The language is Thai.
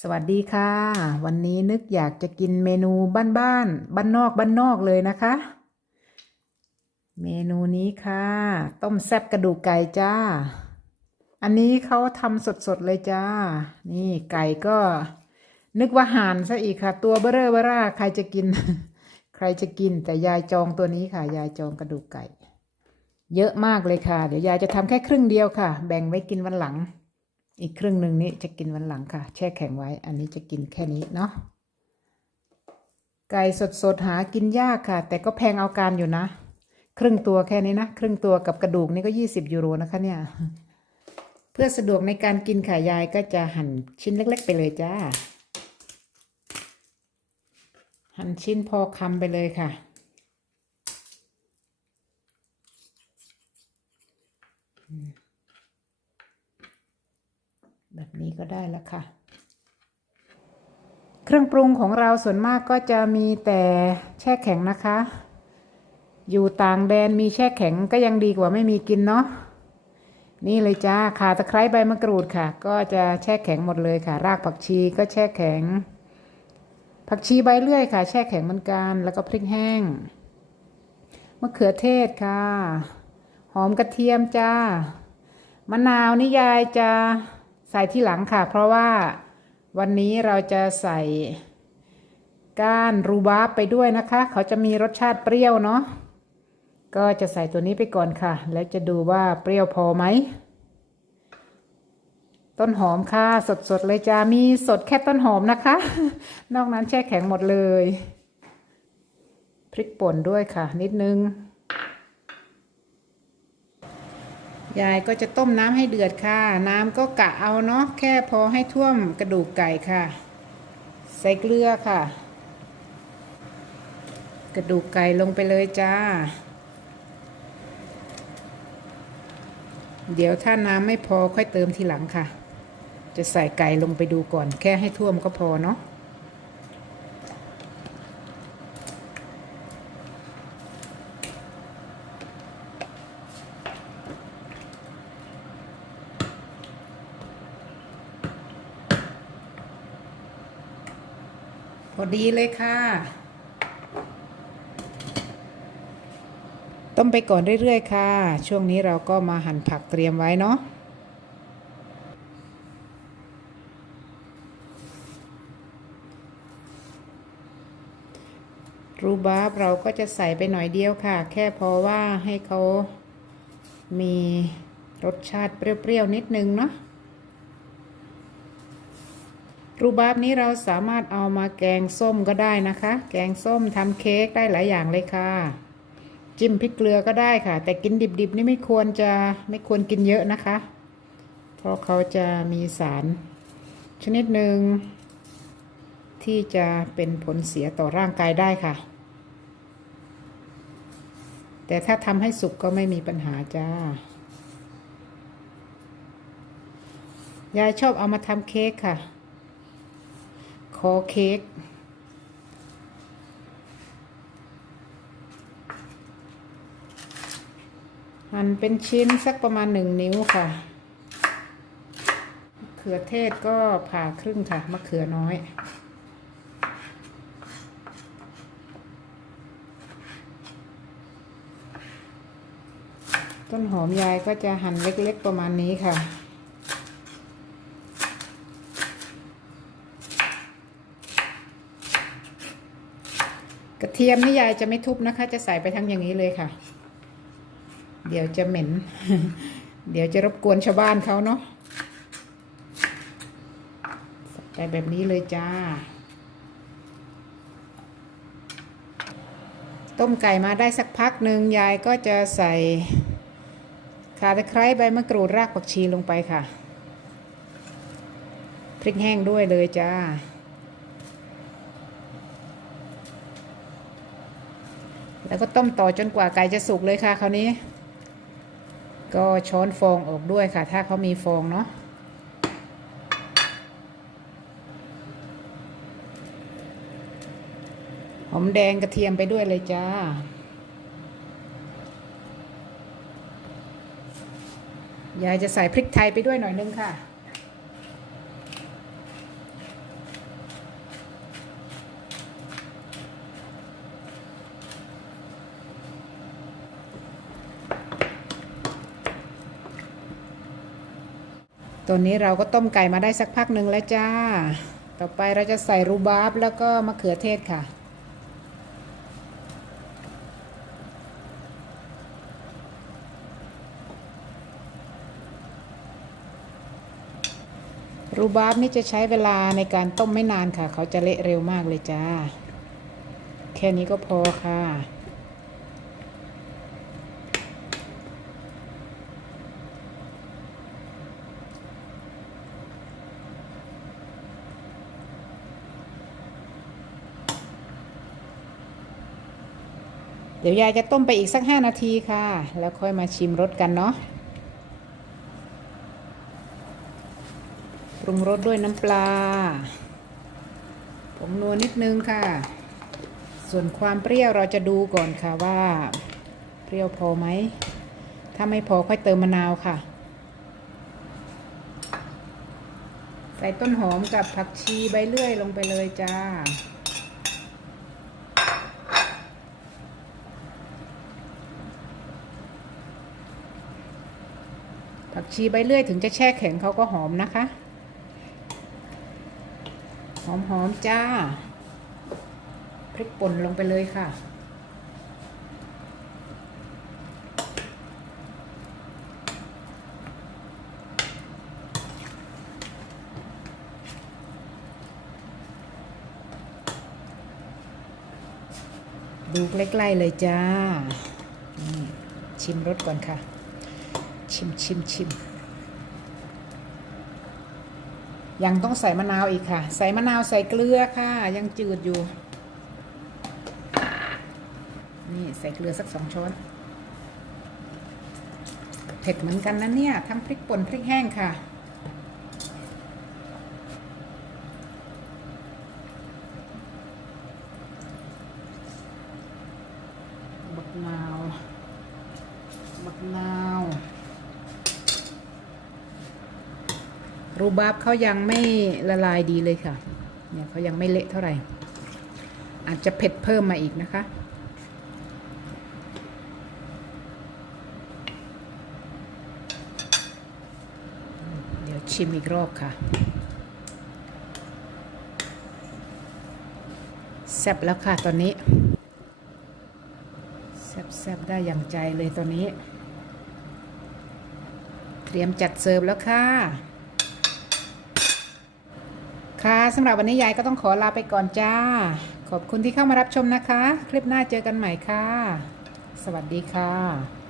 สวัสดีค่ะ วันนี้นึกอยากจะกินเมนูบ้านบ้านบ้านนอกบ้านนอกเลยนะคะ เมนูนี้ค่ะ ต้มแซ่บกระดูกไก่จ้า อันนี้เขาทำสดๆเลยจ้า นี่ไก่ก็ นึกว่าห่านซะอีกค่ะ ตัวเบ้อเร่อเบ้อร่าใครจะกิน ใครจะกินแต่ยายจองตัวนี้ค่ะ ยายจองกระดูกไก่ เยอะมากเลยค่ะ เดี๋ยวยายจะทำแค่ครึ่งเดียวค่ะ แบ่งไว้กินวันหลัง อีกครึ่งหนึ่งนี้จะกินวันหลังค่ะ แช่แข็งไว้ อันนี้จะกินแค่นี้เนาะไก่สดๆหากินยากค่ะ แต่ก็แพงเอาการอยู่นะ ครึ่งตัวแค่นี้นะ ครึ่งตัวกับกระดูกนี่ก็ยี่สิบยูโรนะคะเนี่ย เพื่อสะดวกในการกินค่ะยายก็จะหั่นชิ้นเล็ก ๆ ไปเลยจ้า หั่นชิ้นพอคำไปเลยค่ะ แบบนี้ก็ได้ล้วค่ะ เครื่องปรุงของเราส่วนมากก็จะมีแต่แช่แข็งนะคะ อยู่ต่างแดนมีแช่แข็งก็ยังดีกว่าไม่มีกินเนาะนี่เลยจ้าข่าตะไคร้ใบมะกรูดค่ะ ก็จะแช่แข็งหมดเลยค่ะ รากผักชีก็แช่แข็ง ผักชีใบเลื่อยค่ะ แช่แข็งเหมือนกันแล้วก็พริกแห้งมะเขือเทศค่ะ หอมกระเทียมจ้ามะนาวนี่ยายจะ ใส่ที่หลังค่ะ เพราะว่าวันนี้เราจะใส่ก้านรูบาบไปด้วยนะคะ เขาจะมีรสชาติเปรี้ยวเนาะก็จะใส่ตัวนี้ไปก่อนค่ะ แล้วจะดูว่าเปรี้ยวพอไหม ต้นหอมค่ะ สดๆเลยจ้ามีสดแค่ต้นหอมนะคะ นอกนั้นแช่แข็งหมดเลย พริกป่นด้วยค่ะ นิดนึง ยายก็จะต้มน้ำให้เดือดค่ะ น้ำก็กะเอาเนาะแค่พอให้ท่วมกระดูกไก่ค่ะ ใส่เกลือค่ะ กระดูกไก่ลงไปเลยจ้า เดี๋ยวถ้าน้ำไม่พอค่อยเติมทีหลังค่ะ จะใส่ไก่ลงไปดูก่อน แค่ให้ท่วมก็พอเนาะ อดีเลยค่ะ ต้มไปก่อนเรื่อยๆค่ะ ช่วงนี้เราก็มาหั่นผักเตรียมไว้เนาะรูบาบเราก็จะใส่ไปหน่อยเดียวค่ะ แค่พอว่าให้เขามีรสชาติเปรี้ยวๆนิดนึงเนาะ รูบาบนี้เราสามารถเอามาแกงส้มก็ได้นะคะ แกงส้มทำเค้กได้หลายอย่างเลยค่ะ จิ้มพริกเกลือก็ได้ค่ะ แต่กินดิบๆนี่ไม่ควรจะไม่ควรกินเยอะนะคะ เพราะเขาจะมีสาร ชนิดหนึ่งที่จะเป็นผลเสียต่อร่างกายได้ค่ะ แต่ถ้าทำให้สุกก็ไม่มีปัญหาจ้ายายชอบเอามาทำเค้กค่ะ อเค้กหั่นเป็นชิ้นสักประมาณหนึ่งนิ้วค่ะ มะเขือเทศก็ผ่าครึ่งค่ะ มะเขือน้อยต้นหอมยายก็จะหั่นเล็กๆประมาณนี้ค่ะ กระเทียมนี่ยายจะไม่ทุบนะคะ จะใส่ไปทั้งอย่างนี้เลยค่ะ เดี๋ยวจะเหม็น เดี๋ยวจะรบกวนชาวบ้านเขาเนาะใส่ไปแบบนี้เลยจ้า ต้มไก่มาได้สักพักหนึ่งยายก็จะใส่ขาตะไคร้ใบมะกรูดรากผักชีลงไปค่ะ พริกแห้งด้วยเลยจ้า แล้วก็ต้มต่อจนกว่าไก่จะสุกเลยค่ะคราวนี้ ก็ช้อนฟองออกด้วยค่ะ ถ้าเขามีฟองเนาะหอมแดงกระเทียมไปด้วยเลยจ้ายายจะใส่พริกไทยไปด้วยหน่อยนึงค่ะ ตัวนี้เราก็ต้มไก่มาได้สักพักหนึ่งแล้วจ้า ต่อไปเราจะใส่รูบาร์บแล้วก็มะเขือเทศค่ะ รูบาร์บนี่จะใช้เวลาในการต้มไม่นานค่ะ เขาจะเละเร็วมากเลยจ้า แค่นี้ก็พอค่ะ เดี๋ยวยายจะต้มไปอีกสักห้านาทีค่ะ แล้วค่อยมาชิมรสกันเนาะปรุงรสด้วยน้ำปลาผงนัวนิดนึงค่ะ ส่วนความเปรี้ยวเราจะดูก่อนค่ะว่า เปรี้ยวพอไหม ถ้าไม่พอค่อยเติมมะนาวค่ะ ใส่ต้นหอมกับผักชีใบเลื่อยลงไปเลยจ้า ผักชีใบเลื่อยถึงจะแช่แข็งเขาก็หอมนะคะ หอมหอมๆจ้า พริกป่นลงไปเลยค่ะ ดูใกล้ ๆ เลยจ้า ชิมรสก่อนค่ะ ชิมชิมชิมยังต้องใส่มะนาวอีกค่ะ ใส่มะนาวใส่เกลือค่ะ ยังจืดอยู่ นี่ใส่เกลือสักสองช้อน เผ็ดเหมือนกันนะเนี่ย ทั้งพริกป่นพริกแห้งค่ะ บักนาว บักนาว รูบาบเขายังไม่ละลายดีเลยค่ะ เนี่ยเขายังไม่เละเท่าไหร่ อาจจะเผ็ดเพิ่มมาอีกนะคะ เดี๋ยวชิมอีกรอบค่ะ แซ่บแล้วค่ะตอนนี้ แซ่บๆได้อย่างใจเลยตอนนี้ เตรียมจัดเสิร์ฟแล้วค่ะ ค่ะสำหรับวันนี้ยายก็ต้องขอลาไปก่อนจ้า ขอบคุณที่เข้ามารับชมนะคะ คลิปหน้าเจอกันใหม่ค่ะ สวัสดีค่ะ